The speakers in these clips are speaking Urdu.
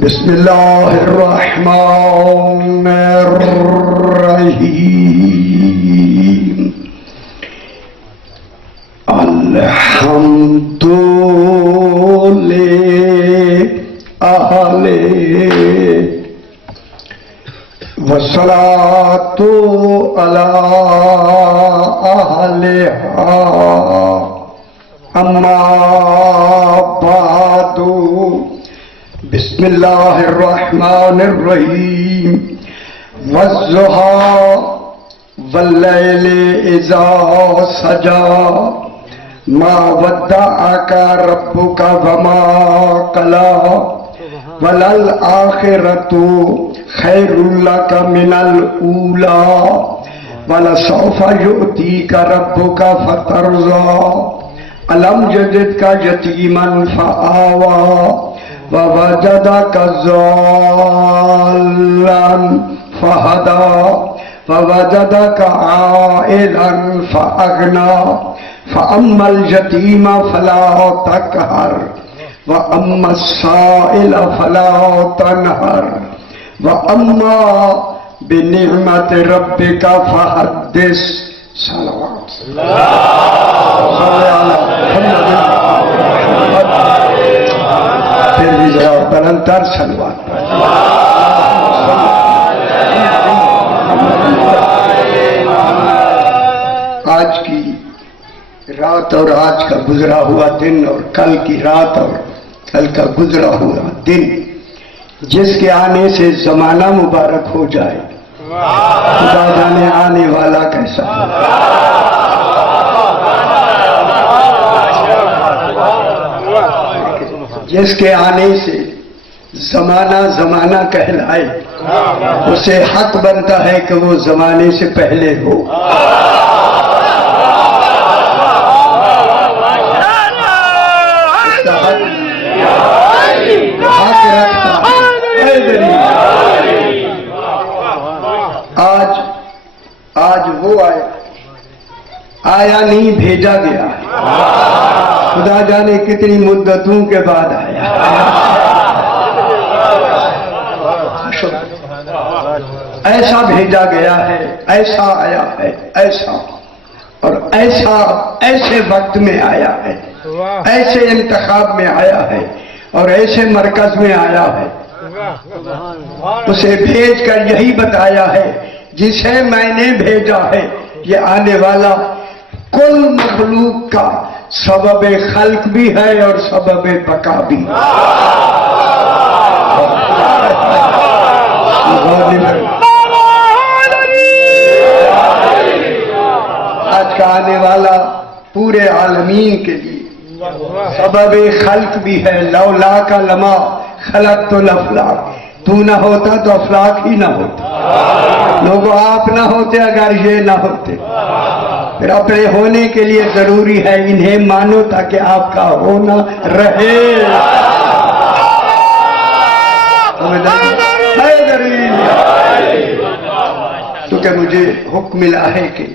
بسم اللہ الرحمن الرحیم الحمد للہ والصلاة علی اہلہا اما بعد بسم اللہ الرحمن الرحیم والضحی واللیل اذا سجی ما ودعک ربک وما قلی وللآخرۃ خیر لک من الاولی ولسوف یؤتیک ربک فترضی الم یجدک یتیما فآوی ووجدک ضالا فہدی ووجدک عائلا فأغنی فأما الیتیم فلا تقہر وأما السائل فلا تنہر وأما بنعمت ربک فحدث صلوات پھر بھی ذرا بلندتر صلوات آج کی رات اور آج کا گزرا ہوا دن اور کل کی رات اور کل کا گزرا ہوا دن جس کے آنے سے زمانہ مبارک ہو جائے خدا جانے آنے والا کیسا جس کے آنے سے زمانہ زمانہ کہلائے اسے حق بنتا ہے کہ وہ زمانے سے پہلے ہو آج وہ آیا نہیں بھیجا گیا خدا جانے کتنی مدتوں کے بعد آیا ایسا بھیجا گیا ہے ایسا آیا ہے ایسا اور ایسا ایسے وقت میں آیا ہے ایسے انتخاب میں آیا ہے اور ایسے مرکز میں آیا ہے اسے بھیج کر یہی بتایا ہے جسے میں نے بھیجا ہے یہ آنے والا کل مخلوق کا سبب خلق بھی ہے اور سبب بقا بھی آج کا آنے والا پورے عالمین کے لیے سبب خلق بھی ہے لولا کا لما خلقت الافلاک تو نہ ہوتا تو افلاک ہی نہ ہوتا لوگوں آپ نہ ہوتے اگر یہ نہ ہوتے پھر اپنے ہونے کے لیے ضروری ہے انہیں مانو تاکہ آپ کا ہونا رہے کیونکہ مجھے حکم ملا ہے کہ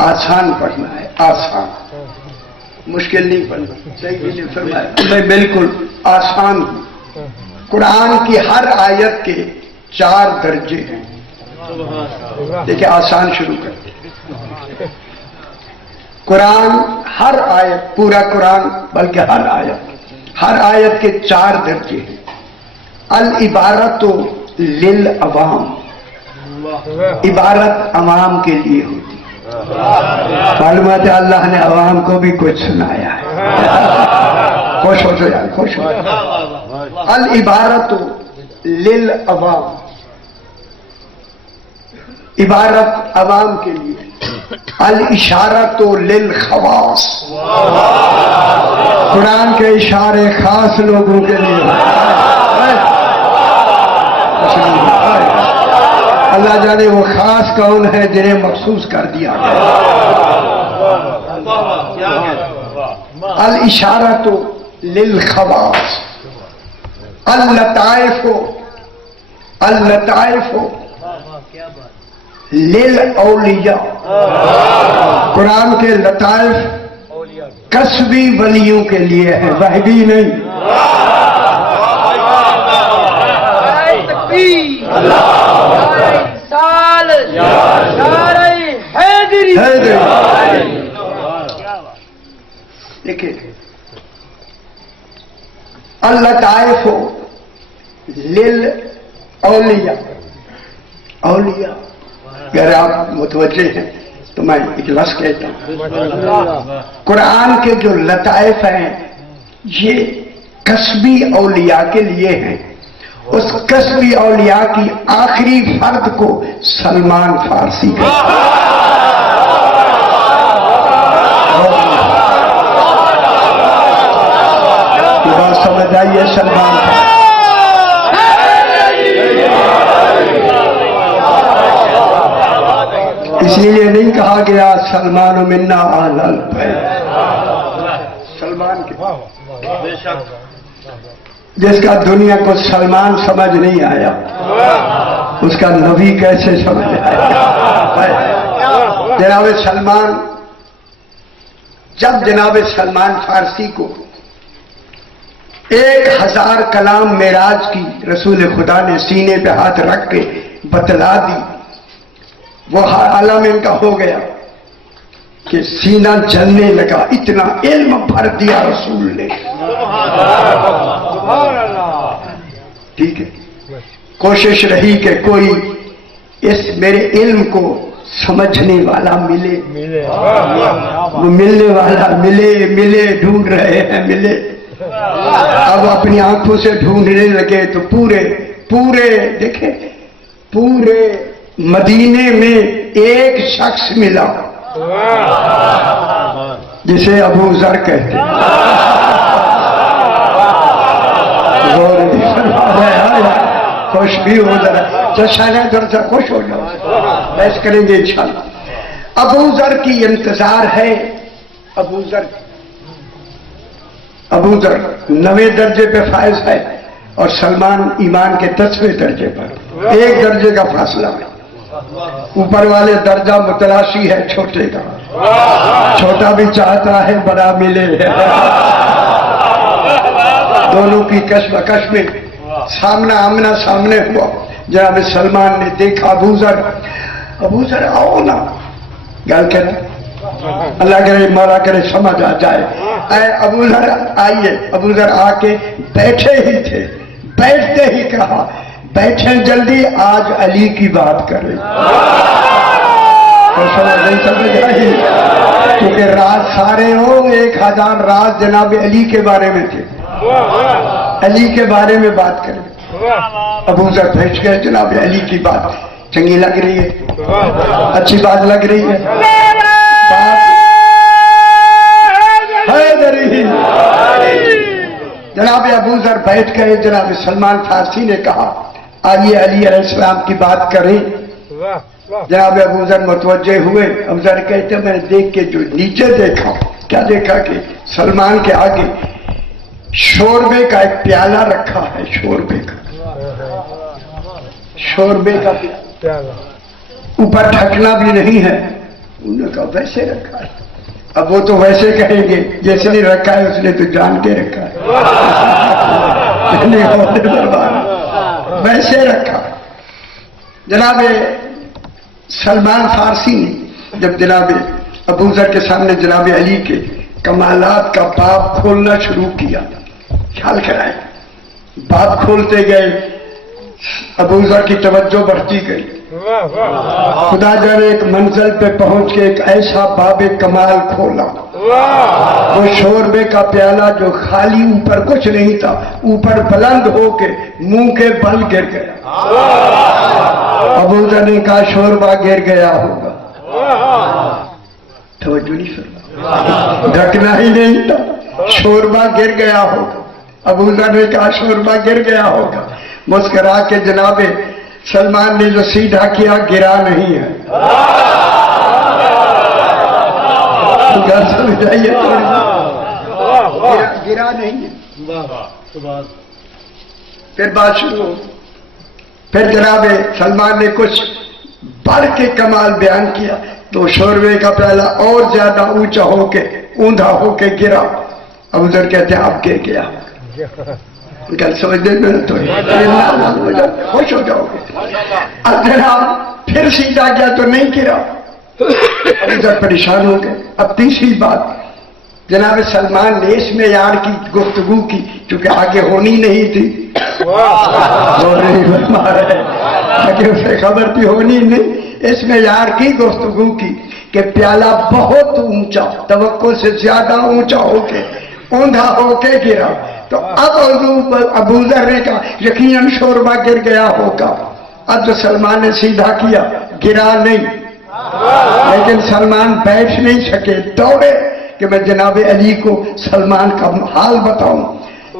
آسان پڑھنا ہے آسان مشکل نہیں پڑھنا میں بالکل آسان ہوں قرآن کی ہر آیت کے 4 درجے ہیں دیکھیں آسان شروع کرتے قرآن ہر آیت پورا قرآن بلکہ ہر آیت کے 4 درجے ہیں العبارت للعوام عبارت عوام کے لیے ہوتی معلومات ہے اللہ نے عوام کو بھی کچھ سنایا ہے خوش ہو تو یار خوش ہو العبارت للعوام عبارت عوام کے لیے الاشارت للخواص قرآن کے اشارے خاص لوگوں کے لیے اللہ جانے وہ خاص کون ہے جنہیں مخصوص کر دیا گیا الاشارت للخواص اللطائف للاولیاء قرآن کے لطائف کسبی ولیوں کے لیے ہے وحدی نہیں دیکھیں اللطائف لل اولیاء، اولیاء اگر آپ متوجہ ہیں تو میں ایک لفظ کہتا ہوں، قرآن کے جو لطائف ہیں یہ کسبی اولیاء کے لیے ہیں. اس کسبی اولیاء کی آخری فرد کو سلمان فارسی کا بات سمجھ آئیے. سلمان اس لیے نہیں کہا گیا سلمان منا اہل البیت، سلمان کے جس کا دنیا کو سلمان سمجھ نہیں آیا اس کا نبی کیسے سمجھ آیا. جناب سلمان، جب جناب سلمان فارسی کو 1000 کلام معراج کی رسول خدا نے سینے پہ ہاتھ رکھ کے بتلا دی، وہ عالم ان کا ہو گیا کہ سینہ جلنے لگا، اتنا علم بھر دیا رسول نے. ٹھیک ہے، کوشش رہی کہ کوئی اس میرے علم کو سمجھنے والا ملے، وہ ملنے والا ملے ڈھونڈ رہے ہیں ملے. اب اپنی آنکھوں سے ڈھونڈنے لگے تو پورے دیکھیں پورے مدینے میں ایک شخص ملا جسے ابو ذر کہتے ہیں. خوش بھی ہو ذرا جشن ہے، ذرا سا خوش ہو جاؤ، بحث کریں گے انشاءاللہ. ابو ذر کی انتظار ہے. ابو ذر 9ویں درجے پہ فائز ہے اور سلمان ایمان کے 10ویں درجے پر، 1 درجے کا فاصلہ ہے. اوپر والے درجہ متلاشی ہے چھوٹے کا، چھوٹا بھی چاہتا ہے بڑا ملے. دونوں کی کشمکش میں آمنا سامنے ہوا. جناب سلمان نے دیکھا ابو ذر آؤ نا، گل کہتے اللہ کرے مولا کرے سمجھ آ جائے. اے ابو ذر آئیے. ابو ذر آ کے بیٹھے ہی تھے، بیٹھتے ہی کہا بیٹھیں جلدی آج علی کی بات کریں. تو سمجھ آئی کیونکہ راز سارے ہو 1000 راز جناب علی کے بارے میں تھے، علی کے بارے میں بات کریں. ابو ذر بیٹھ گئے. جناب علی کی بات چنگی لگ رہی ہے، اچھی بات لگ رہی ہے. جناب ابو ذر بیٹھ گئے. جناب سلمان فارسی نے کہا آئیے علی علیہ السلام کی بات کریں. جناب ابو ذر متوجہ ہوئے. ابو ذر کہتے میں نے دیکھ کے جو نیچے دیکھا، کیا دیکھا کہ سلمان کے آگے شوربے کا ایک پیالہ رکھا ہے، شوربے کا پیالہ، اوپر ڈھکنا بھی نہیں ہے. انہوں نے کہا ویسے رکھا ہے. اب وہ تو ویسے کہیں گے جیسے نہیں رکھا ہے، اس نے تو جان کے رکھا ہے. ویسے رکھا. جناب سلمان فارسی نے جب جناب ابو ذر کے سامنے جناب علی کے کمالات کا باب کھولنا شروع کیا، خیال کرائے باب کھولتے گئے، ابو ذر کی توجہ بڑھتی گئی. خدا جانے ایک منزل پہ پہنچ کے ایک ایسا باب کمال کھولا، وہ شوربے کا پیالہ جو خالی اوپر کچھ نہیں تھا، اوپر بلند ہو کے منہ کے بل گر گیا. ابو ذر نے کہا شوربہ گر گیا ہوگا. توجہ نہیں فرمائی، ڈھکنا ہی نہیں تھا، شوربہ گر گیا ہوگا. ابو ذر نے کہا شوربہ گر گیا ہوگا. مسکرا کے جناب سلمان نے جو سیدھا کیا گرا نہیں ہے. سمجھائیے گرا نہیں ہے. پھر بات شروع ہو. پھر جناب سلمان نے کچھ بڑھ کے کمال بیان کیا تو شوربے کا پیالہ اور زیادہ اونچا ہو کے اوندا ہو کے گرا. ابو ذر کہتے ہیں اب گر گیا. گل سمجھتے میں تو خوش ہو جاؤ گے. اب جناب پھر سیدھا گیا تو نہیں گرا, ادھر پریشان ہو گئے. اب تیسری بات, جناب سلمان نے اس معیار کی گفتگو کی چونکہ آگے ہونی نہیں تھی, آگے اسے خبر تھی ہونی نہیں, اس معیار کی گفتگو کی کہ پیالہ بہت اونچا, توقع سے زیادہ اونچا ہو کے اوندھا ہو کے گرا. تو اب ابو ذر نے کہا یقیناً شوربہ گر گیا ہوگا. اب جو سلمان نے سیدھا کیا, گرا نہیں, لیکن سلمان بیٹھ نہیں سکے, دوڑے کہ میں جناب علی کو سلمان کا حال بتاؤں.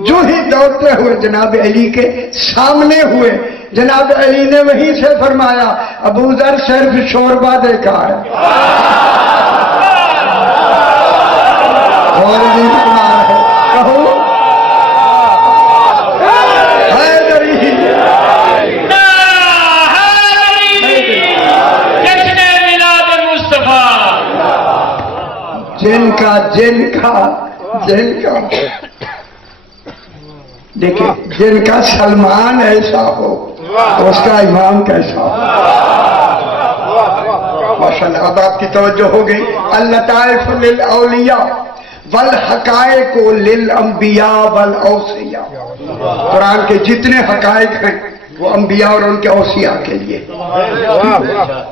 جو ہی دوڑتے ہوئے جناب علی کے سامنے ہوئے, جناب علی نے وہیں سے فرمایا ابو ذر صرف شوربہ دیکھا ہے. اور بھی ہے, کہو جن کا دیکھیں, جن کا سلمان ایسا ہو اس کا امام کیسا ہو. ماشاءاللہ اب آپ کی توجہ ہو گئی. اللطائف للاولیاء والحقائق للانبیاء والاوصیاء. قرآن کے جتنے حقائق ہیں وہ انبیاء اور ان کے اوصیاء کے لیے.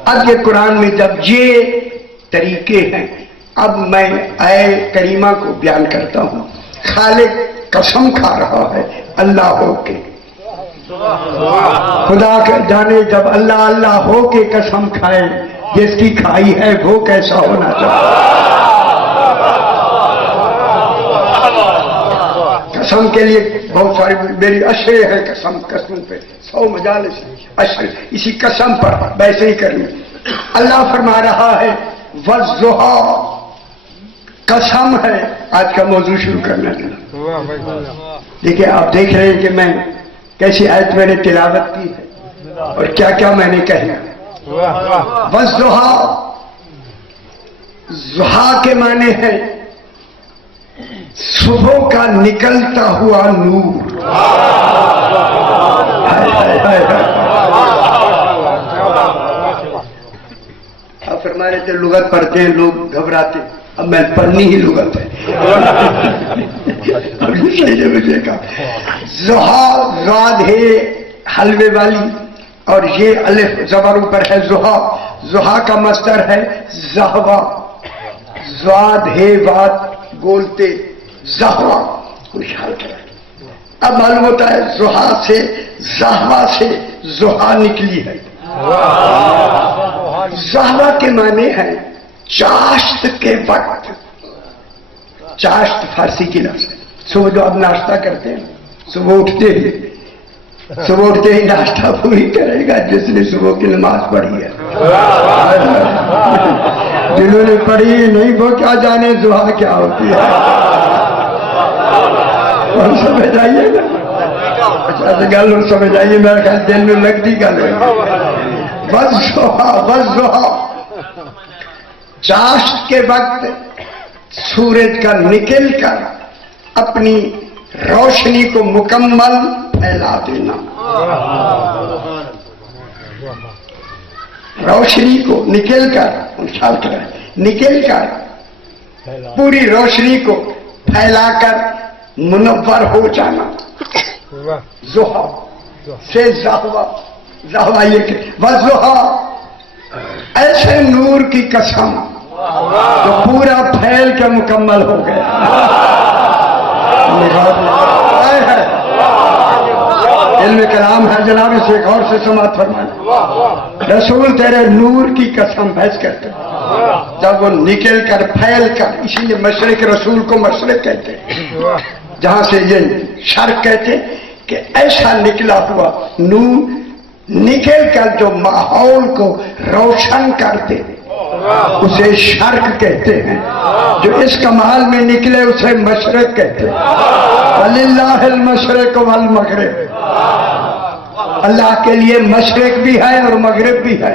اب یہ قرآن میں جب یہ طریقے ہیں, اب میں آئے کریمہ کو بیان کرتا ہوں. خالق قسم کھا رہا ہے اللہ ہو کے, خدا کے جانے جب اللہ اللہ ہو کے قسم کھائے, جس کی کھائی ہے وہ کیسا ہونا چاہیے. قسم کے لیے بہت ساری میری اشرے ہیں, قسم پہ 100 مجالس اشرے اسی قسم پر ویسے ہی کرنی. اللہ فرما رہا ہے والضحیٰ, قسم ہے. آج کا موضوع شروع کرنا ہے. دیکھیں آپ دیکھ رہے ہیں کہ میں کیسی آیت میں نے تلاوت کی ہے اور کیا کیا میں نے کہا. والضحیٰ, ضحیٰ کے معنی ہے صبح کا نکلتا ہوا نور. آپ فرما رہے تھے لغت پڑھتے ہیں لوگ گھبراتے, اب میں پڑھنی ہی لغت ہے. مجھے کہا ضحیٰ, زاد ہے حلوے والی, اور یہ الف زبر اوپر ہے ضحیٰ. ضحیٰ کا مصدر ہے زہوا, زاد ہے واد بولتے, زہوا خوشحال کرا. اب معلوم ہوتا ہے ضحیٰ سے زہوا سے ضحیٰ نکلی ہے. زہوا کے معنی ہے چاشت کے وقت. چاشت فارسی کی لفظ ہے. صبح جو اب ناشتہ کرتے ہیں, صبح اٹھتے ہی ناشتہ پوری کرے گا جس نے صبح کی نماز پڑھی ہے. جنہوں نے پڑھی نہیں وہ کیا جانے ضحیٰ کیا ہوتی ہے. اور سمجھ آئیے نا, اچھا گل اور سمجھ آئیے, میرا خیال دل میں لگتی گل ہے. والضحیٰ, چاشت کے وقت سورج کا نکل کر اپنی روشنی کو مکمل پھیلا دینا. روشنی کو نکل کر پوری روشنی کو پھیلا کر منور ہو جانا. ضحیٰ سے زہوا یہ کہ والضحیٰ, ایسے نور کی قسم جو پورا پھیل کے مکمل ہو گیا. علم کلام ہے جناب, اسے غور سے سماعت فرمائیں. رسول تیرے نور کی قسم بحث کرتے جب وہ نکل کر پھیل کر, اسی لیے مشرق رسول کو مشرق کہتے ہیں, جہاں سے یہ شرق کہتے کہ ایسا نکلا ہوا نور نکل کر جو ماحول کو روشن کرتے اسے شرق کہتے ہیں. جو اس کمال میں نکلے اسے مشرق کہتے ہیں. وَلِلَّهِ الْمَشْرِقُ وَالْمَغْرِبُ, اللہ کے لیے مشرق بھی ہے اور مغرب بھی ہے.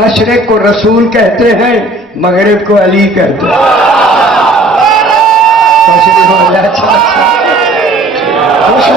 مشرق کو رسول کہتے ہیں, مغرب کو علی کہتے ہیں. خوش ہو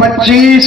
25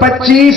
25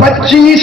25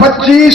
25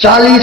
40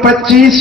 25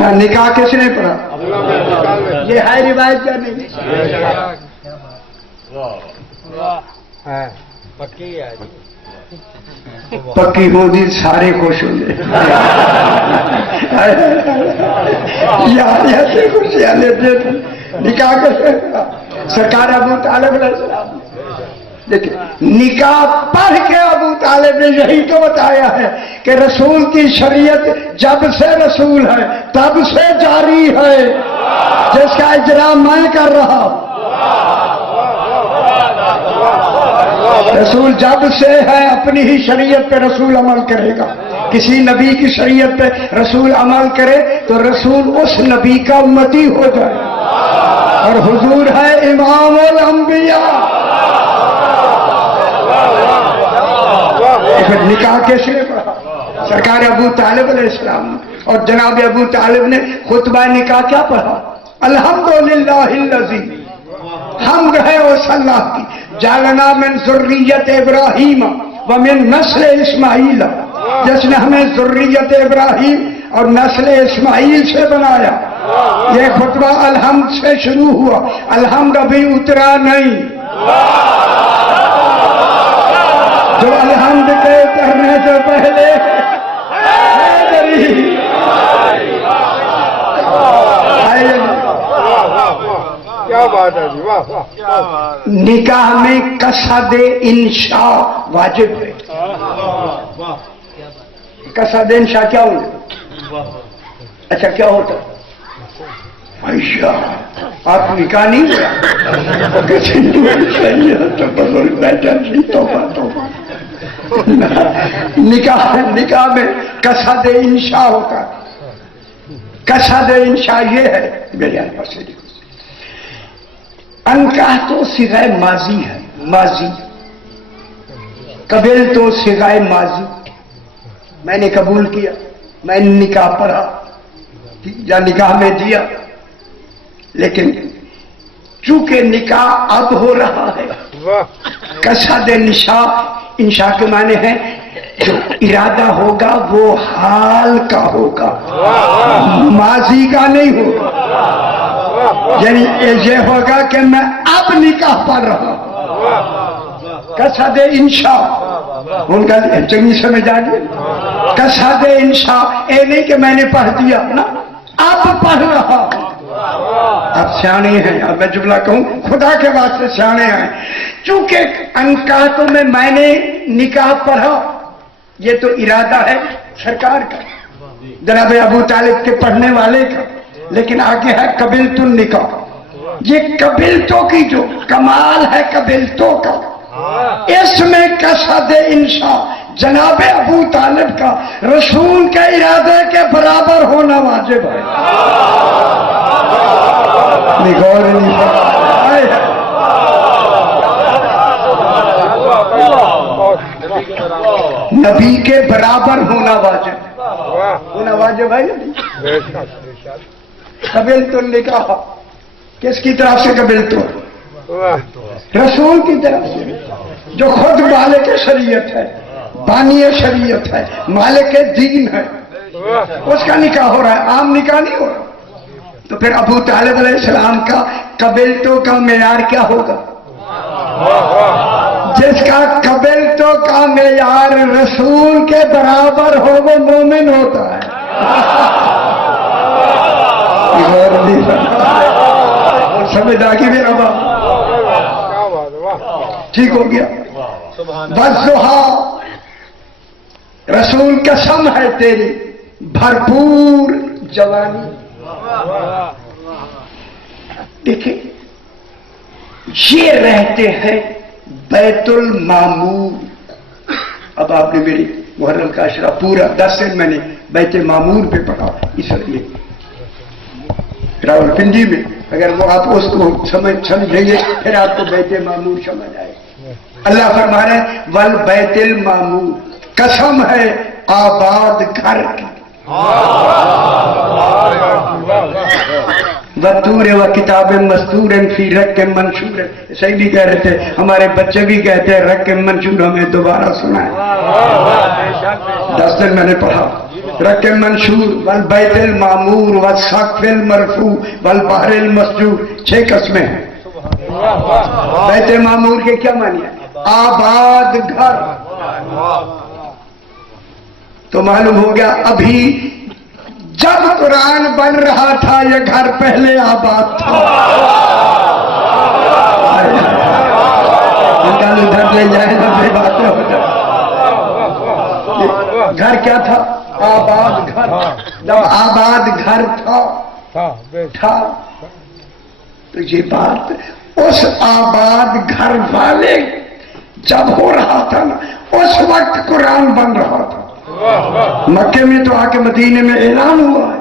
نہ نکاح کس نے پڑھا؟ یہ ہے روایت کیا نہیں؟ پکی ہوگی سارے خوش ہوں گے یار ایسے خوشیاں لیتے نکاح کیسے؟ سرکار ابو طالب علیہ السلام دیکھیں نکاح پڑھ کے ابو طالب نے یہی تو بتایا ہے کہ رسول کی شریعت جب سے رسول ہے تب سے جاری ہے، جس کا اجرا میں کر رہا ہوں۔ رسول جب سے ہے اپنی ہی شریعت پہ رسول عمل کرے گا، کسی نبی کی شریعت پہ رسول عمل کرے تو رسول اس نبی کا امتی ہو جائے، اور حضور ہے امام الانبیاء۔ پھر نکاح کیسے پڑھا؟ سرکار ابو طالب علیہ السلام اور جناب ابو طالب نے خطبہ نکاح کیا پڑھا؟ الحمدللہ الذی، حمد ہے اس اللہ کی، جعلنا من ذریت ابراہیم ومن نسل اسماعیل، جس نے ہمیں ذریت ابراہیم اور نسل اسماعیل سے بنایا۔ یہ خطبہ الحمد سے شروع ہوا، الحمد ابھی اترا نہیں۔ جو الحمد کے کرنے سے پہلے کیا بات ہے جی، واہ واہ۔ نکاح میں قصد انشاء واجب ہے۔ قصد انشاء کیا ہوتا؟ اچھا کیا ہوتا؟ عائشہ آپ نکاح نہیں ہوا؟ نکاح میں قصد انشاء ہوتا ہے۔ قصد انشاء یہ ہے میرے پاس انکاح تو صیغہ ماضی ہے، ماضی۔ قبل تو صیغہ ماضی، میں نے قبول کیا، میں نے نکاح پڑھا یا نکاح میں دیا، لیکن چونکہ نکاح اب ہو رہا ہے، قصد انشاء، انشاء کے معنی ہے جو ارادہ ہوگا وہ حال کا ہوگا، ماضی کا نہیں ہوگا۔ یعنی یہ ہوگا کہ میں اب نکاح پڑھ رہا ہوں۔ قصد انشاء ان کا چنگی سمجھ آ گئی۔ قصد انشاء اے نہیں کہ میں نے پڑھ دیا نا، اب پڑھ رہا ہوں۔ اب سیانے ہیں، اب میں جملہ کہوں خدا کے واسطے سیانے ہیں، چونکہ انکاحوں میں نے نکاح پڑھا، یہ تو ارادہ ہے سرکار کا، جناب ابو طالب کے پڑھنے والے کا، لیکن آگے ہے قبلت النکاح۔ یہ قبلتوں کی جو کمال ہے قبلتوں کا، اس میں قصد انشاء جناب ابو طالب کا رسول کے ارادے کے برابر ہونا واجب ہے۔ غور نہیں نبی کے برابر ہونا واجب، ہونا واجب ہے۔ قبلت النکاح کس کی طرف سے قبلت؟ رسول کی طرف سے، جو خود مالک شریعت ہے، بانی شریعت ہے، مالک دین ہے، اس کا نکاح ہو رہا ہے، عام نکاح نہیں ہو رہا۔ تو پھر ابو طالب علیہ السلام کا قبلتوں کا معیار کیا ہوگا؟ جس کا قبلتوں کا معیار رسول کے برابر ہو وہ مومن ہوتا ہے۔ سمجھ آ گئی میرا بات؟ ٹھیک ہو گیا۔ والضحیٰ، رسول قسم ہے تیری بھرپور جوانی۔ دیکھیں یہ رہتے ہیں بیت المعمور۔ اب آپ نے میری محرم کا اشرا پورا 10 دن میں نے بیت معمور پہ پڑھا، اس لیے راولپنڈی میں اگر وہ آپ اس کو سمجھیں گے پھر آپ کو بیت معمور سمجھ آئے۔ اللہ فرما رہے ہیں والبیت المعمور، قسم ہے آباد گھر کی، وَالطُّورِ وَكِتَابٍ مَّسْطُورٍ فِي رَقٍّ مَّنشُورٍ۔ صحیح بھی کہہ رہے تھے، ہمارے بچے بھی کہتے ہیں رق منشور، ہمیں دوبارہ سنا ہے۔ 10 دن میں نے پڑھا رک منشور والبیت المعمور والسقف المرفوع والبحر المسجور، 6 قسمیں ہیں۔ بیت معمور کے کیا معنی ہے؟ آباد گھر۔ تو معلوم ہو گیا ابھی جب قرآن بن رہا تھا یہ گھر پہلے آباد تھا۔ ادھر لے جائے نا پھر باتیں ہو جائے۔ گھر کیا تھا؟ آباد گھر۔ جب آباد گھر تھا تو یہ بات اس آباد گھر والے جب ہو رہا تھا نا اس وقت قرآن بن رہا تھا۔ مکے میں تو آ کے مدینے میں اعلان ہوا ہے،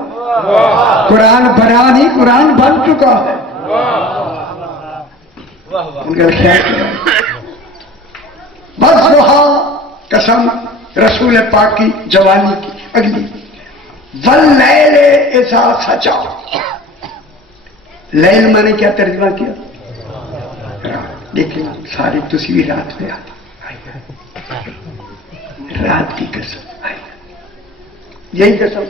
قرآن بنا نہیں، قرآن بن چکا ہے۔ بس وہاں قسم رسول پاک کی جوانی کی اگلی واللیل اذا سجا۔ لیل میں نے کیا ترجمہ کیا؟ لیکن ساری تصویر رات میں آتی، رات کی قسم یہی قسم۔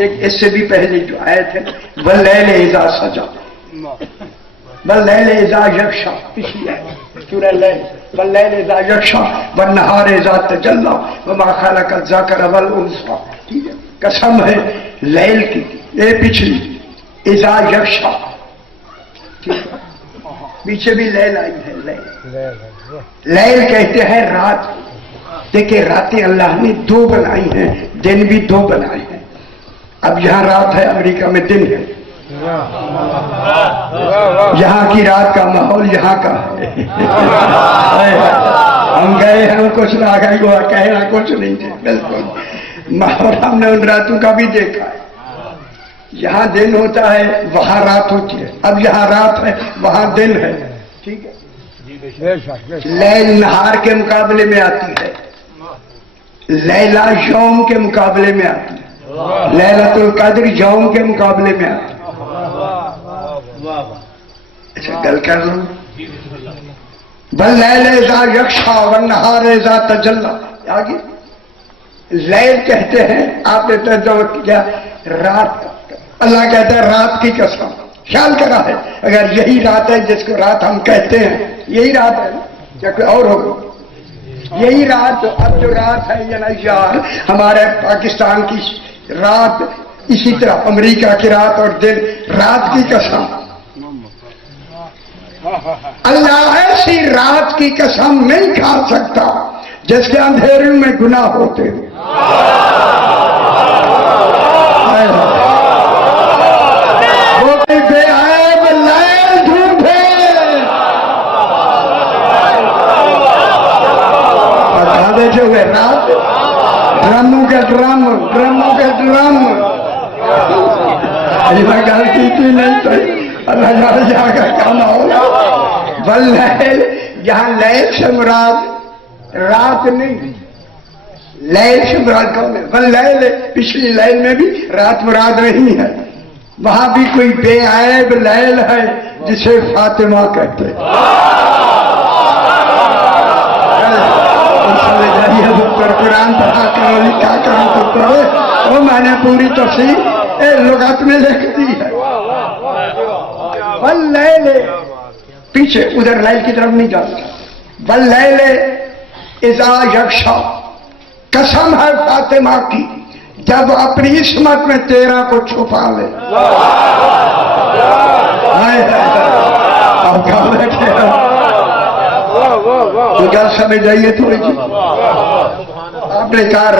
ایک اس سے بھی پہلے جو آئے تھے واللیل اذا سجا، واللیل اذا یغشا، پچھلی ہے سورہ لیل، واللیل اذا یغشا والنہار اذا تجلی وما خلق الذکر والانثی۔ ٹھیک ہے، قسم ہے لیل کی، یہ پچھلی اذا یغشا، پیچھے بھی لیل آئی ہے۔ لیل کہتے ہیں رات۔ دیکھیں راتیں اللہ نے 2 بنائی ہیں، دن بھی 2 بنائے ہیں۔ اب یہاں رات ہے، امریکہ میں دن ہے۔ یہاں کی رات کا ماحول یہاں کا ہے۔ ہم گئے ہم کچھ نہ گئے وہ کہنا کچھ نہیں تھے، بالکل ماحول ہم نے ان راتوں کا بھی دیکھا ہے۔ یہاں دن ہوتا ہے وہاں رات ہوتی ہے، اب یہاں رات ہے وہاں دن ہے۔ ٹھیک ہے، لیل نہار کے مقابلے میں آتی ہے، لیلہ یوم کے مقابلے میں آتی ہے، لیلۃ القدر یوم کے مقابلے میں آتی ہے۔ اچھا گل کر لوں، واللیل اذا یغشا والنہار اذا تجلی۔ آگے لیل کہتے ہیں، آپ نے ترجمہ کیا رات کا، اللہ کہتا ہے رات کی قسم۔ خیال کرا ہے اگر یہی رات ہے جس کو رات ہم کہتے ہیں، یہی رات ہے یا کوئی اور ہوگا؟ یہی رات۔ اب جو رات ہے یہ نا یار ہمارے پاکستان کی رات، اسی طرح امریکہ کی رات اور دن، رات کی قسم اللہ ایسی رات کی قسم نہیں کھا سکتا جس کے اندھیروں میں گناہ ہوتے ہیں۔ وہ بے عیب لیل ڈھونڈے، بتا دے جو ہے رات، ڈرموں کے ڈرم، ڈرموں کے ڈرم۔ یہ گل کی تھی نہیں تو اللہ جانے جا کر کیا ماحول۔ واللیل، یہاں لیل سے مراد رات نہیں، لیل سے مراد کون ہے؟ واللیل، پچھلی لیل میں بھی رات مراد نہیں ہے، وہاں بھی کوئی بے عیب لیل ہے جسے فاطمہ کہتے ہیں۔ پر قرآن پڑھا کرو، لکھا کرو تو پڑھو، وہ میں نے پوری تفسیر لغت میں لکھ دی ہے۔ واللیل، پیچھے ادھر لیل کی طرف نہیں جا سکتا۔ واللیل اذا یغشا، قسم ہے فاطمہ کی جب اپنی عصمت میں 13 کو چھپا لے۔ اب کہاں بیٹھے تو گل سمجھ آئیے تھوڑی جی۔ آپ نے کہا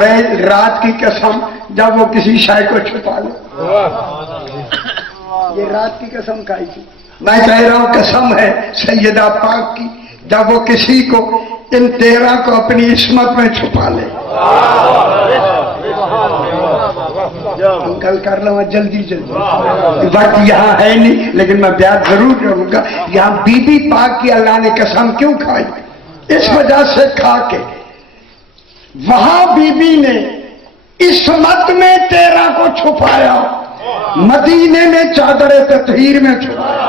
رات کی قسم جب وہ کسی شے کو چھپا لے، یہ رات کی قسم کھائی تھی۔ میں کہہ رہا ہوں قسم ہے سیدہ پاک کی جب وہ کسی کو ان 13 کو اپنی عصمت میں چھپا لے۔ کل کر لوں جلدی جلدی، وقت یہاں ہے نہیں لیکن میں بیان ضرور کروں گا۔ یہاں بی بی پاک کی اللہ نے قسم کیوں کھائی؟ اس وجہ سے کھا کے وہاں بی بی نے عصمت میں 13 کو چھپایا، مدینے میں چادر تطہیر میں چھپایا۔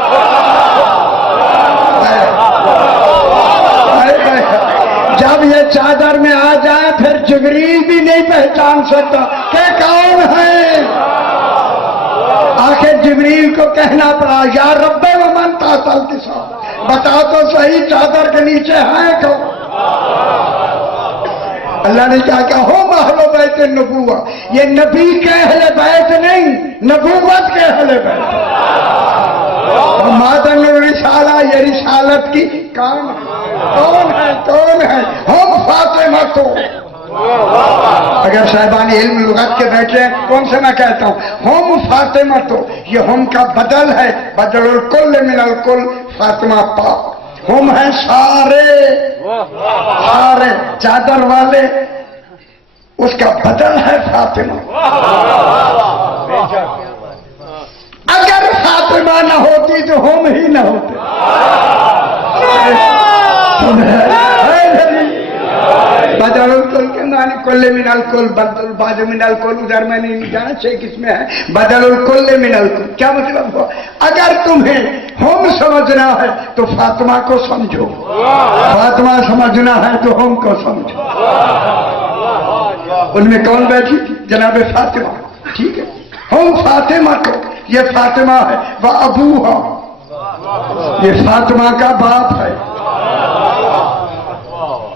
جب یہ چادر میں آ جائے پھر جبریل بھی نہیں پہچان سکتا کہ کون ہے. آخر جبریل کو کہنا پڑا یا رب ومن تحت الکساء، بتا تو صحیح چادر کے نیچے ہے کون. اللہ نے کیا کہا ہو اہل بیت النبوہ، یہ نبی کے اہل بیت نہیں، نبوت کے اہل بیت. مادن الرسالہ، یہ رسالت کی کون ہے؟ کون ہے؟ ہم فاطمہ تو. اگر صاحبان علم لغت کے بیٹھے ہیں کون سے میں کہتا ہوں ہم فاطمہ تو، یہ ہم کا بدل ہے، بدل الکل من الکل فاطمہ پاک. ہم ہیں سارے چادر والے، اس کا بدل ہے فاطمہ. اگر فاطمہ نہ ہوتی تو ہم ہی نہ ہوتے. بدل الکل کے معنی کل من الکل، بدل بعد من الکل، ادھر میں نہیں جانا چاہیے کس میں ہے بدل الکل من الکل. کیا مطلب ہوا؟ اگر تمہیں ہم سمجھنا ہے تو فاطمہ کو سمجھو، فاطمہ سمجھنا ہے تو ہم کو سمجھو. ان میں کون بیٹھی تھی؟ جناب فاطمہ. ٹھیک ہے، ہم فاطمہ کو، یہ فاطمہ ہے وہ ابوہا، یہ فاطمہ کا باپ ہے،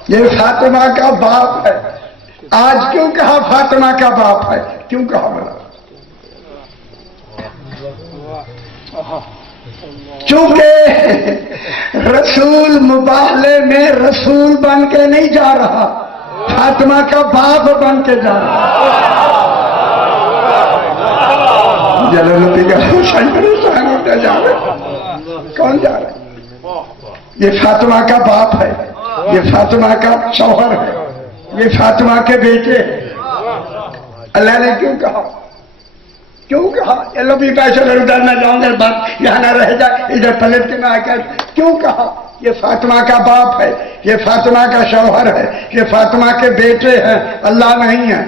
یہ فاطمہ کا باپ ہے. آج کیوں کہا فاطمہ کا باپ ہے؟ کیوں کہا بولا؟ چونکہ رسول مباہلے میں رسول بن کے نہیں جا رہا، فاطمہ کا باپ بن کے جا رہا. جلالتی کا شان ہوتا جا رہا. کون جا رہا ہے؟ یہ فاطمہ کا باپ ہے، یہ فاطمہ کا شوہر ہے، یہ فاطمہ کے بیٹے. اللہ نے کیوں کہا؟ کیوں کہا؟ یہ لوگ بھی پیسے ادھر نہ جاؤں گے، بات یہاں نہ رہ جائے، ادھر پلٹ کے میں آ کر کیوں کہا؟ یہ فاطمہ کا باپ ہے، یہ فاطمہ کا شوہر ہے، یہ فاطمہ کے بیٹے ہیں، اللہ نہیں ہے.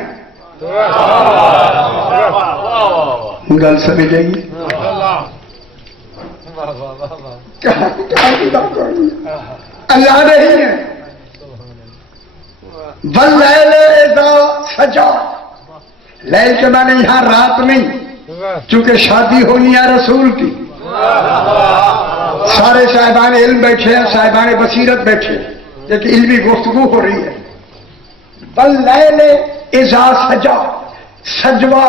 گل سمجھ جائے گی. اللہ نہیں ہے. واللیل اذا سجا، لیل کے معنی یہاں رات نہیں، چونکہ شادی ہونی ہے رسول کی. سارے صاحبان علم بیٹھے ہیں، صاحبان بصیرت بیٹھے ہیں، لیکن علمی گفتگو ہو رہی ہے. واللیل اذا سجا، سجوا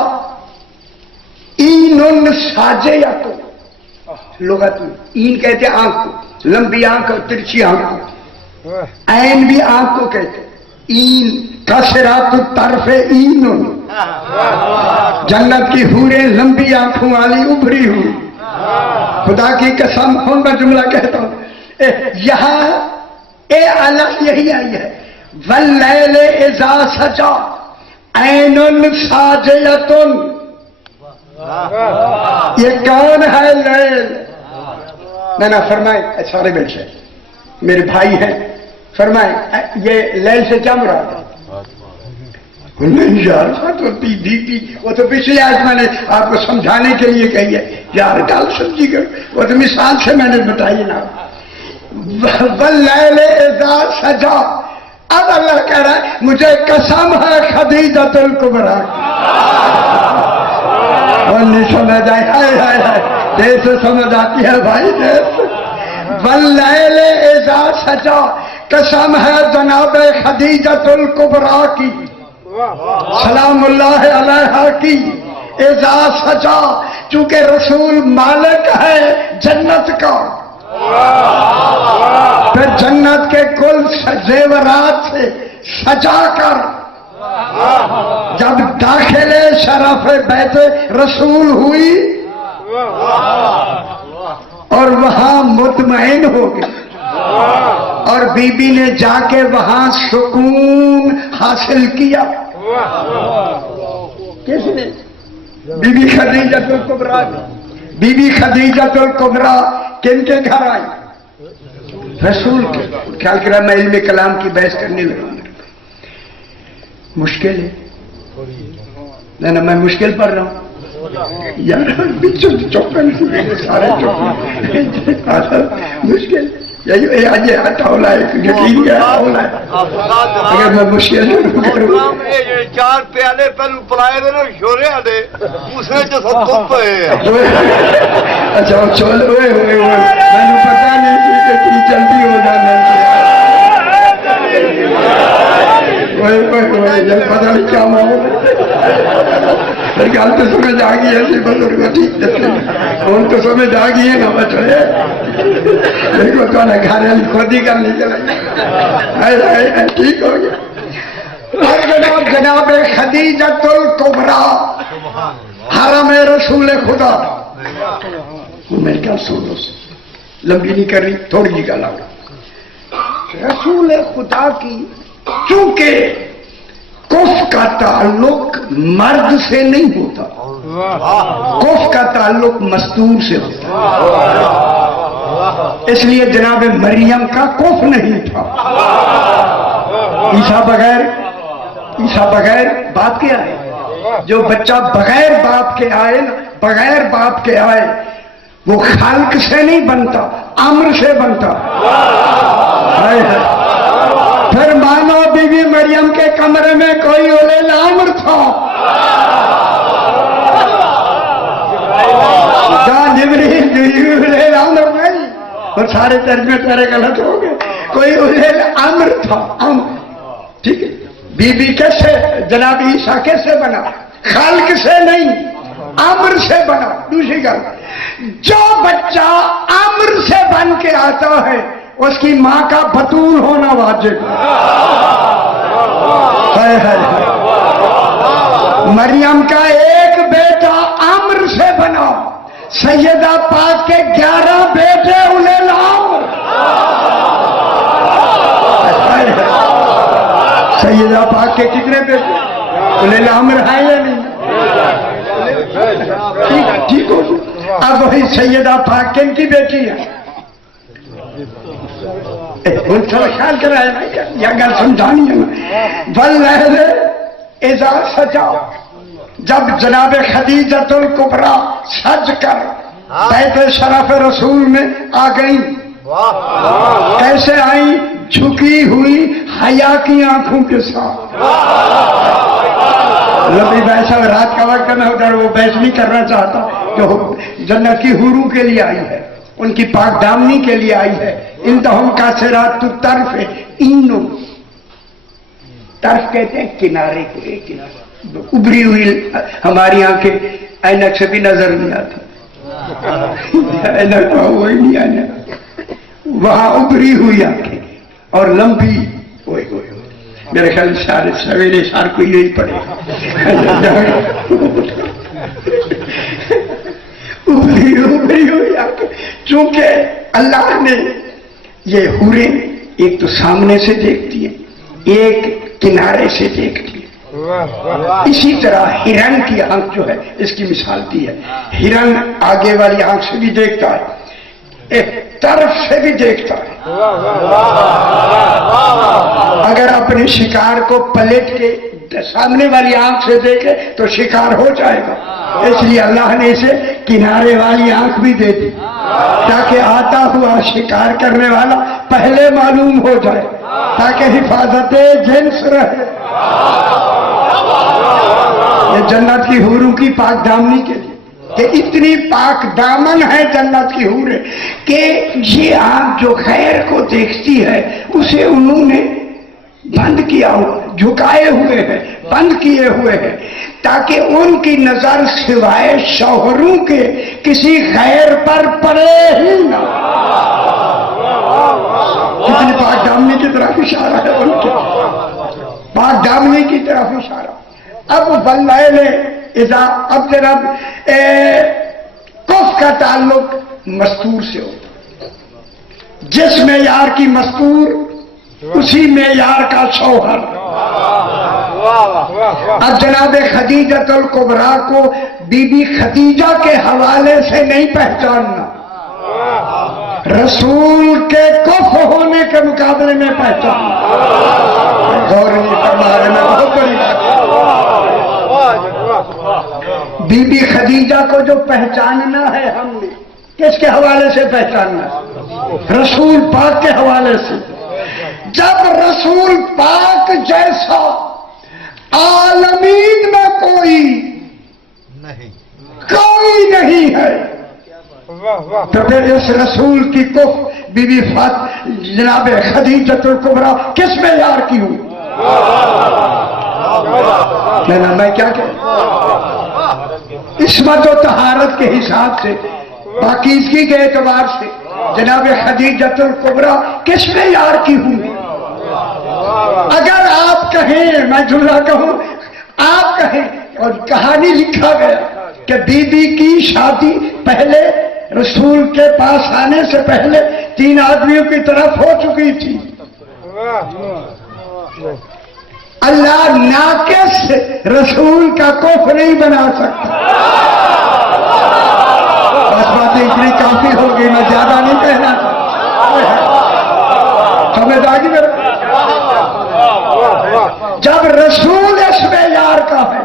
این ساجیت، لغت میں این کہتے ہیں آنکھ کو، لمبی آنکھ اور ترچھی آنکھ کو. عین بھی آنکھ کو کہتے ہیں. این کسرات الطرف این، جنت کی حوریں لمبی آنکھوں والی ابھری ہوئی. خدا کی قسم ہوں میں جملہ کہتا ہوں، یہاں اے الف یہی آئی ہے واللیل اذا سجا عین ساجیت. یہ کون ہے لیل؟ میں نے فرمائے سارے بیٹھے میرے بھائی ہیں، فرمائے یہ لیل سے کیا مراد ہے؟ نہیں یار وہ تو پچھلی آج میں نے آپ کو سمجھانے کے لیے کہی ہے یار، ڈال سمجھی کر، وہ تو مثال سے میں نے بتائی نا. واللیل اذا سجا. اب اللہ کہہ رہا ہے مجھے قسم ہے خدیجۃ الکبریٰ کی. اور نہیں سمجھ آئی، ہائے ہائے ہائے، دیر سے سمجھ آتی ہے بھائی، دیر سے. واللیل اذا سجا، قسم ہے جناب خدیجۃ الکبریٰ کی سلام اللہ علیہا کی. اذا سجا، چونکہ رسول مالک ہے جنت کا، پھر جنت کے کل زیورات سے سجا کر جب داخل شرف بیت رسول ہوئی اور وہاں مطمئن ہو گئی، اور بی بی نے جا کے وہاں سکون حاصل کیا. کس نے؟ بی بی خدیجۃ الکبریٰ. بی بی خدیجۃ الکبریٰ کن کے گھر آئی؟ رسول کے. خیال کرا میں علم کلام کی بحث کرنے لگا، مشکل ہے نا، میں مشکل پڑھ رہا ہوں یار، سارے مشکل. یہی آج ہٹاؤلا ہے یقین کیا ہولا ہے اگر میں مشکل کروں 4 پیالے پہلو پلائے دے شورے آدھے دوسرے جو سب تم پہ اچھا چول ہوئے میں نے پتا نہیں تھی کہ اتنی جلدی ہو جانا پتا نہیں کیا میری گل تو سمجھ آ گئی ہے بزرگ ٹھیک ہوں تو سمجھ آ گئی ہے نا بچے دیکھو تو گھر والی خود ہی کرنی چلائی ٹھیک ہو گیا جناب خدیجۃ الکبریٰ حرم رسول خدا میری گل سنو لمبی نہیں کر رہی تھوڑی جی گل رسول خدا کی چونکہ کف کا تعلق مرد سے نہیں ہوتا کف کا تعلق مستور سے ہوتا اس لیے جناب مریم کا کف نہیں تھا عیسیٰ بغیر باپ کے آئے جو بچہ بغیر باپ کے آئے بغیر باپ کے آئے وہ خلق سے نہیں بنتا امر سے بنتا پھر مانو بی بی مریم کے کمرے میں کوئی اولے امر تھا جبریل امر نہیں اور سارے ترجمے تیرے غلط ہو گئے کوئی اولے امر تھا امر ٹھیک ہے بی بی کیسے جناب عیسیٰ کیسے بنا خلق سے نہیں امر سے بنا دوسری گل جو بچہ امر سے بن کے آتا ہے اس کی ماں کا بطول ہونا واجب ہے مریم کا ایک بیٹا امر سے بنا سیدہ پاک کے 11 بیٹے انہیں لام سیدہ پاک کے کتنے بیٹے انہیں لامر ہیں یا نہیں ٹھیک ہو اب وہی سیدہ پاک کن کی بیٹی ہے ان سے خیال کر رہا ہے یا گل سمجھانی ہے نا واللیل اذا سجا جب جناب خدیجۃ الکبریٰ سج کر بیت شرف رسول میں آ گئی کیسے آئی جھکی ہوئی حیا کی آنکھوں کے ساتھ نبی بحث رات کا وقت میں ادھر وہ بحث نہیں کرنا چاہتا کہ جنت کی حوروں کے لیے آئی ہے ان کی پاک دامنی کے لیے آئی ہے انتہم کا سرات تو طرف ہے اینو طرف کہتے ہیں کنارے کو ایک کنارے ابری ہوئی ہماری آنکھیں اینک سے بھی نظر نہیں آتی اینک وہی نہیں آنا وہاں ابری ہوئی آنکھیں اور لمبی ہوئی میرے خیال سارے سویرے سار کو یہی پڑے ابری ہوئی آنکھیں چونکہ اللہ نے یہ حوریں ایک تو سامنے سے دیکھتی ہیں ایک کنارے سے دیکھتی ہیں اسی طرح ہرن کی آنکھ جو ہے اس کی مثال دی ہے ہرن آگے والی آنکھ سے بھی دیکھتا ہے ایک طرف سے بھی دیکھتا ہے اگر اپنے شکار کو پلٹ کے سامنے والی آنکھ سے دیکھے تو شکار ہو جائے گا اس لیے اللہ نے اسے کنارے والی آنکھ بھی دے دی تاکہ آتا ہوا شکار کرنے والا پہلے معلوم ہو جائے تاکہ حفاظت جنس رہے یہ جنت کی حوروں کی پاک دامنی کے لیے کہ اتنی پاک دامن ہے جنت کی حوریں کہ یہ آنکھ جو خیر کو دیکھتی ہے اسے انہوں نے بند کیا ہوا جھکائے ہوئے ہیں بند کیے ہوئے ہیں تاکہ ان کی نظر سوائے شوہروں کے کسی خیر پر پڑے ہی نہ کتنی پاک دامنی کی طرف اشارہ ہے ان کے پاک دامنی کی طرف اشارہ اب واللیل اذا اب جناب کف کا تعلق مستور سے ہوتا جس معیار کی مستور اسی معیار کا شوہر اب جناب خدیجۃ الکبریٰ کو بی بی خدیجہ کے حوالے سے نہیں پہچاننا رسول کے کف ہونے کے مقابلے میں پہچاننا غور نہیں کرنا ہے میں بہت بڑی بات بی بی خدیجہ کو جو پہچاننا ہے ہم نے کس کے حوالے سے پہچاننا ہے رسول پاک کے حوالے سے، جب رسول پاک جیسا عالمین میں کوئی نہیں ہے، تو پھر اس رسول کی کف بی بی جناب خدیجۃ الکبریٰ کس میں یار کی ہوں؟ کہنا میں کیا کہوں؟ عصمت و طہارت کے حساب سے، پاکیزگی کے اعتبار سے جناب خدیجۃ الکبریٰ کس میں یار کی ہوں؟ اگر آپ کہیں، میں جملہ کہوں، آپ کہیں، اور کہانی لکھا گیا کہ بی بی کی شادی پہلے رسول کے پاس آنے سے پہلے 3 آدمیوں کی طرف ہو چکی تھی، اللہ ناقص رسول کا کوف نہیں بنا سکتا۔ بس باتیں اتنی کافی ہوگی، میں زیادہ نہیں کہنا سمجھ آ گئی میرے؟ جب رسول اس میں یار کا ہے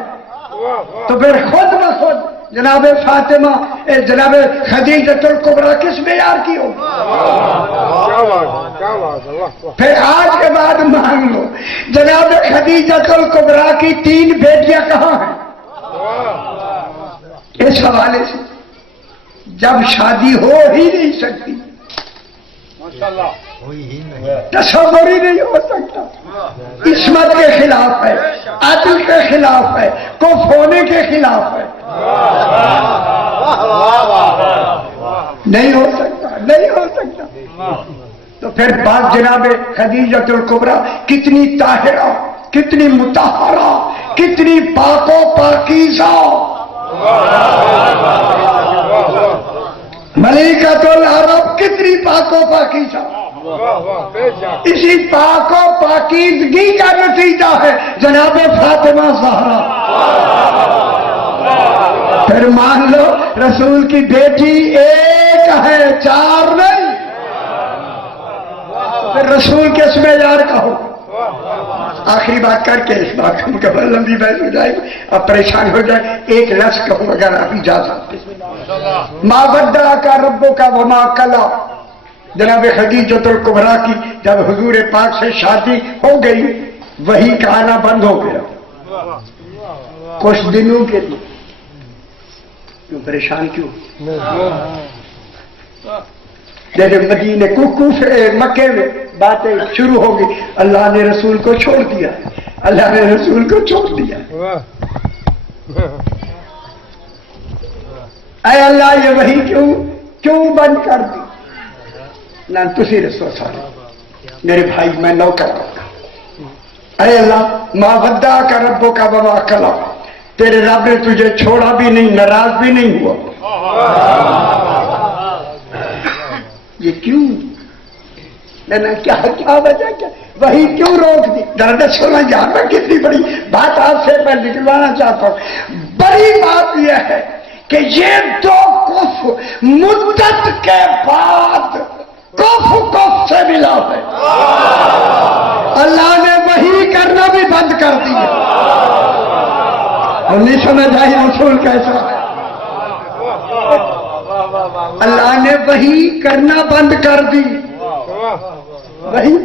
تو پھر خود بخود جناب فاطمہ جناب خدیجۃ الکبریٰ کس میں یار کی ہو؟ پھر آج کے بعد مان لو جناب خدیجۃ الکبریٰ کی 3 بیٹیاں کہاں ہیں؟ اس حوالے سے جب شادی ہو ہی نہیں سکتی، تصور ہی نہیں ہو سکتا، عصمت کے خلاف ہے، عدل کے خلاف ہے، کف ہونے کے خلاف ہے، نہیں ہو سکتا، نہیں ہو سکتا۔ تو پھر بات جناب خدیجۃ الکبریٰ کتنی طاہرہ، کتنی مطہرہ، کتنی پاک و پاکیزہ، ملکۃ العرب کتنی پاک و پاکیزہ، اسی پاک و پاکیزگی کا نتیجہ ہے جناب فاطمہ زہرا۔ پھر مان لو رسول کی بیٹی ایک ہے، 4 نہیں، پھر رسول کے اس میں یار کہو۔ آخری بات کر کے اس بات کو مکمل لمبی بحث ہو جائے گی، اب پریشان ہو جائے، ایک لفظ کہوں اگر آپ اجازت دیں۔ ما ودعک ربک وما قلی، جناب خدیجۃ الکبریٰ کی جب حضور پاک سے شادی ہو گئی، وحی کا آنا بند ہو گیا کچھ دنوں کے لیے۔ کیوں پریشان کیوں؟ جیسے مدینے مکے میں باتیں شروع ہو گئی، اللہ نے رسول کو چھوڑ دیا، اللہ نے رسول کو چھوڑ دیا، اے اللہ یہ وحی کیوں بند کر دی؟ نہ تسی رسول سارے میرے بھائی میں نوکر ہوں، اے اللہ ما ودعک ربک وما قلی، تیرے رب نے تجھے چھوڑا بھی نہیں، ناراض بھی نہیں ہوا، یہ کیوں؟ کیا وجہ، کیا وہی کیوں روک دی؟ درد سونا جان میں کتنی بڑی بات آپ سے میں نکلوانا چاہتا ہوں۔ بڑی بات یہ ہے کہ یہ 2 کف مدت کے بعد کف سے ملا ہے، اللہ نے وحی کرنا بھی بند کر دیا، اور نہیں سمجھ آئی رسول کیسا ہے؟ اللہ نے وحی کرنا بند کر دی، وہی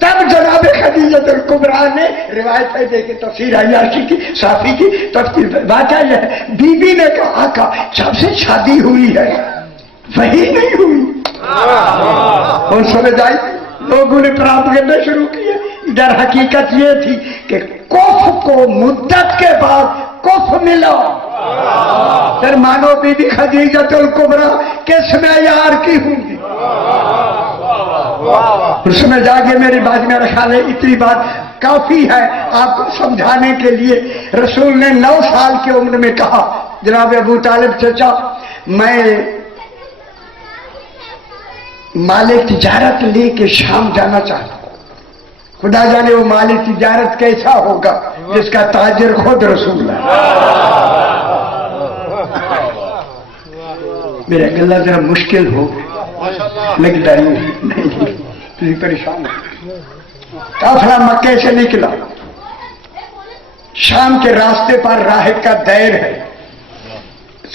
تب جناب خدیجۃ الکبریٰ نے روایت ہے دیکھیں تفسیر عیاشی کی، صافی کی تفسیر، واقعہ یہ ہے بی بی نے کہا آقا جب سے شادی ہوئی ہے وہی نہیں ہوئی، اور سمجھ آئی؟ لوگوں نے پراپگنڈا شروع کیا، ادھر حقیقت یہ تھی کہ کف کو مدت کے بعد کف ملا، پھر مانو بی بی خدیجۃ الکبریٰ کس معیار کی ہوں گی؟ اس میں جا کے میری بات، میرا خیال ہے اتنی بات کافی ہے آپ کو سمجھانے کے لیے۔ رسول نے 9 سال کی عمر میں کہا جناب ابو طالب چچا میں مال تجارت لے کے شام جانا چاہتا ہوں، خدا جانے وہ مال تجارت کیسا ہوگا جس کا تاجر خود رسول ہے۔ میرا گلا ذرا مشکل ہو لگتا نہیں، تھی پریشان کافلا مکے سے نکلا، شام کے راستے پر راہب کا دیر ہے،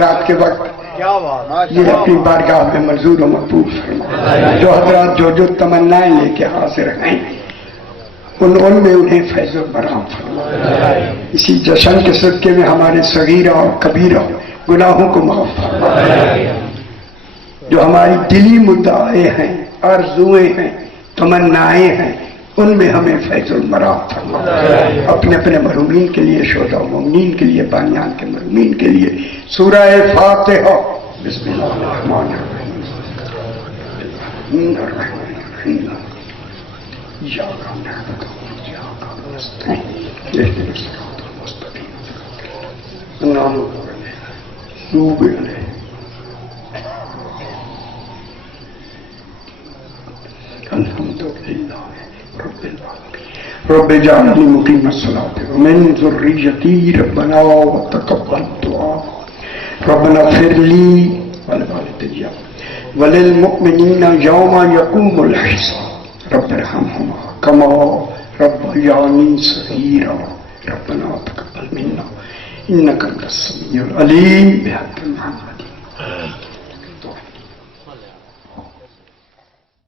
رات کے وقت کیا بات یہ اپنی بارگاہ میں منظور و مقبول فرما. جو حضرات جو تمنائیں لے کے حاضر ہیں ان میں انہیں فیض و برام فرما. اسی جشن کے صدقے میں ہمارے صغیرہ اور کبیرہ گناہوں کو معاف فرما. جو ہماری دلی مدعائیں ہیں، آرزوئیں ہیں، تمنائیں ہیں، ان میں ہمیں فیض المرام فرما. اپنے اپنے مرحومین کے لیے، شہداء و مومنین کے لیے، بانیان کے مرحومین کے لیے سورہ فاتحہ. بسم اللہ الرحمن الرحیم. اياك نعبد واياك نستعين اهدنا الصراط المستقيم اللهم توب اليه الحمد لله رب العالمين رب اجعلني مقيم الصلاة ومن ذريتي ربنا وتقبل دعاء ربنا اغفر لي ولوالدي وللمؤمنين يوم يقوم الحساب رب ارحمهما كما ربياني صغيرا ربنا تقبل منا انك انت السميع العليم بحق محمد.